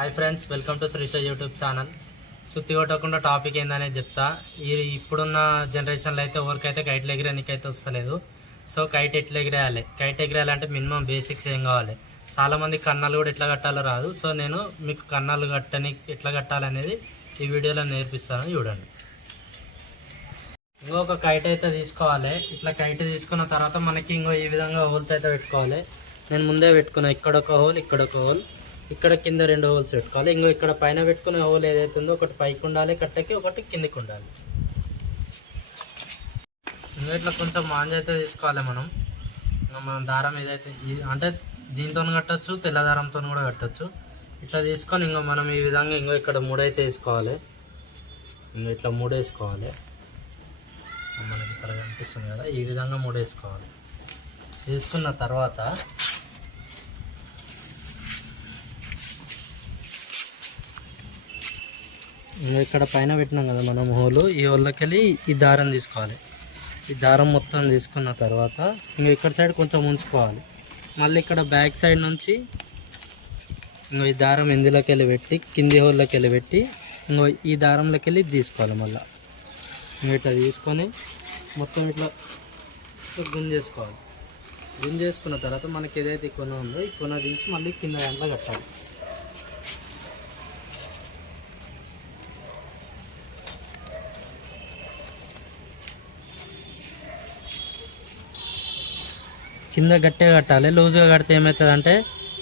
Hi friends, welcome to Srisha YouTube channel. సుత్తి కొట్టకుండా topic ఏందనేది చెప్తా. ఇప్పుడున్న జనరేషన్లో అయితే ఎవరికైతే కైట్లు ఎగిరేనికైతే వస్తలేదు. సో కైట్ ఎట్లా ఎగిరేయాలి, కైట్ ఎగిరేయాలంటే మినిమం బేసిక్స్ ఏం కావాలి. చాలామంది కన్నాలు కూడా ఎట్లా కట్టాలో రాదు. సో నేను మీకు కన్నాలు ఎట్లా కట్టాలనేది ఈ వీడియోలో నేర్పిస్తాను, చూడండి. ఇంకొక కైట్ అయితే తీసుకోవాలి. ఇట్లా కైట్ తీసుకున్న తర్వాత మనకి ఈ విధంగా హోల్స్ అయితే పెట్టుకోవాలి. నేను ముందే పెట్టుకున్నా, ఇక్కడ ఒక హోల్, ఇక్కడ ఒక హోల్, ఇక్కడ కింద 2 హోల్స్ పెట్టుకోవాలి. ఇక్కడ పైన పెట్టుకునే హోల్ ఏదైతే ఉందో ఒకటి పైకి ఉండాలి కట్టకి, ఒకటి కిందికి ఉండాలి. ఇట్లా కొంచెం మాంజ అయితే తీసుకోవాలి. మనం దారం ఏదైతే అంటే దీంతో కట్టచ్చు, తెల్ల దారంతో కూడా కట్టచ్చు. ఇట్లా తీసుకొని మనం ఈ విధంగా ఇక్కడ 3 అయితే వేసుకోవాలి. ఇట్లా 3 వేసుకోవాలి. మనకి ఇక్కడ కనిపిస్తుంది కదా, ఈ విధంగా 3 వేసుకోవాలి. వేసుకున్న తర్వాత ఇక్కడ పైన పెట్టినాం కదా మనం హోలు, ఈ హోల్లోకి వెళ్ళి ఈ దారం తీసుకోవాలి. ఈ దారం మొత్తం తీసుకున్న తర్వాత ఇక్కడ సైడ్ కొంచెం ఉంచుకోవాలి. మళ్ళీ ఇక్కడ బ్యాక్ సైడ్ నుంచి ఈ దారం ఇందులోకి వెళ్ళి పెట్టి, కింది హోల్లోకి వెళ్ళి పెట్టి ఈ దారంలోకి వెళ్ళి తీసుకోవాలి. మళ్ళీ ఇట్లా తీసుకొని మొత్తం ఇట్లా గుంజేసుకోవాలి. గుంజేసుకున్న తర్వాత మనకి ఏదైతే ఈ కొన ఉందో ఈ కొన తీసి మళ్ళీ కింద దాంట్లో కట్టాలి. కింద గట్టిగా కట్టాలి. లూజ్గా కడితే ఏమవుతుంది అంటే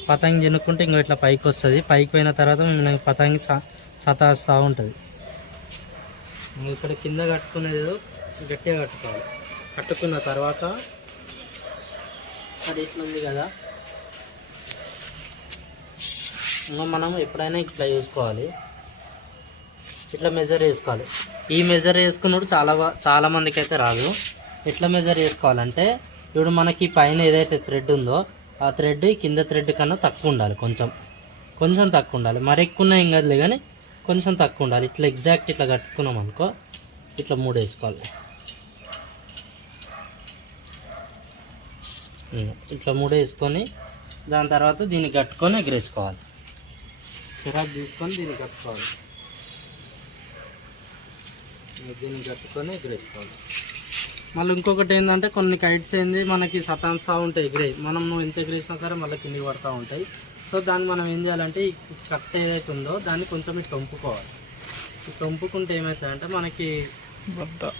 పతంగి చినుక్కుంటే ఇట్లా పైకి వస్తుంది. పైకి పోయిన తర్వాత మనకి పతంగి సతాస్తూ ఉంటుంది. ఇక్కడ కింద కట్టుకునేది గట్టిగా కట్టుకోవాలి. కట్టుకున్న తర్వాత అది ఇట్లా ఉంది కదా, మనం ఎప్పుడైనా ఇట్లా చూసుకోవాలి. ఇట్లా మెజర్ చేసుకోవాలి. ఈ మెజర్ చేసుకున్నప్పుడు చాలా మందికి అయితే రాదు. ఎట్లా మెజర్ చేసుకోవాలంటే ఇప్పుడు మనకి పైన ఏదైతే థ్రెడ్ ఉందో ఆ థ్రెడ్ కింద థ్రెడ్ కన్నా తక్కువ ఉండాలి. కొంచెం తక్కువ ఉండాలి. మరి ఎక్కువ ఏం కదలే కానీ కొంచెం తక్కువ ఉండాలి. ఇట్లా ఎగ్జాక్ట్ ఇట్లా కట్టుకున్నాం అనుకో, ఇట్లా 3 వేసుకోవాలి. ఇట్లా 3 వేసుకొని దాని తర్వాత దీన్ని కట్టుకొని ఎగరేసుకోవాలి. చిరాకు తీసుకొని దీన్ని కట్టుకోవాలి. దీన్ని కట్టుకొని ఎగరేసుకోవాలి. మళ్ళీ ఇంకొకటి ఏంటంటే కొన్ని కైట్స్ ఏంది మనకి సతాంస్తూ ఉంటాయి ఎగిరే. నువ్వు ఎంత ఎగిరేసినా సరే మళ్ళీ కిందికి పడుతూ ఉంటాయి. సో దాన్ని మనం ఏం చేయాలంటే ఈ కట్ట ఏదైతే ఉందో దాన్ని కొంచెం ఇట్లా వంపుకోవాలి. ఇట్లా వంపుకుంటే ఏమవుతుందంటే మనకి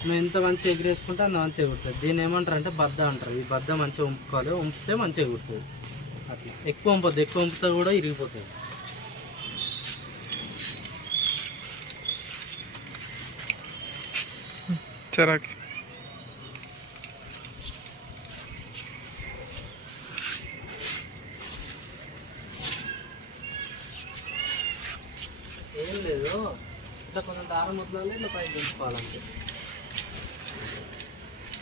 మేము ఎంత మంచిగా ఎగిరేసుకుంటే అంత మంచిగా ఎగురుతుంది. దీన్ని ఏమంటారు అంటే బద్ద అంటారు. ఈ బద్ద మంచిగా వంపుకోవాలి. వంపితే మంచిగా ఎగురుతుంది. అట్లా ఎక్కువ వంపొద్దు, ఎక్కువ వంపితే కూడా ఇరిగిపోతుంది. చరాకి ఏం లేదు, ఇట్లా కొంచెం దారం వదలాలి. ఇట్లా పైకి గుంజుకోవాలంటే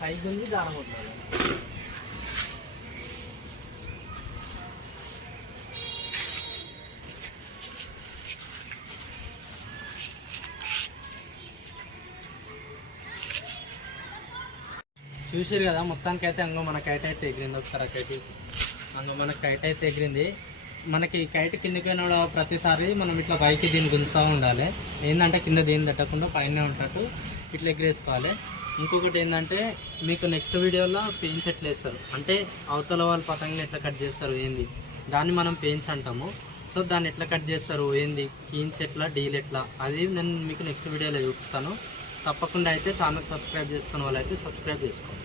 పైకి గుంజి దారం వదలాలి. చూసారు కదా, మొత్తానికైతే మన కైట్ అయితే ఎగిరింది. ఒకసారి కైట్ మన కైట్ అయితే ఎగిరింది. మనకి కైట్ కిందకి పోయిన ప్రతిసారి మనం ఇట్లా పైకి దీన్ని గుంజుతూ ఉండాలి. ఏంటంటే కింద దీన్ని తట్టకుండా పైన ఉంటట్టు ఇట్లా ఎగిరేసుకోవాలి. ఇంకొకటి ఏంటంటే మీకు నెక్స్ట్ వీడియోలో పెయిన్స్ ఎట్లా వేస్తారు అంటే అవతల వాళ్ళు పతంగిని ఎట్లా కట్ చేస్తారు ఏంది, దాన్ని మనం పెయిన్స్ అంటాము. సో దాన్ని ఎట్లా కట్ చేస్తారు ఏంది, కీన్స్ ఎట్లా, డీల్ ఎట్లా, అది నేను మీకు నెక్స్ట్ వీడియోలో చూపిస్తాను. తప్పకుండా అయితే ఛానల్ సబ్స్క్రైబ్ చేసుకున్న వాళ్ళు అయితే సబ్స్క్రైబ్ చేసుకోండి.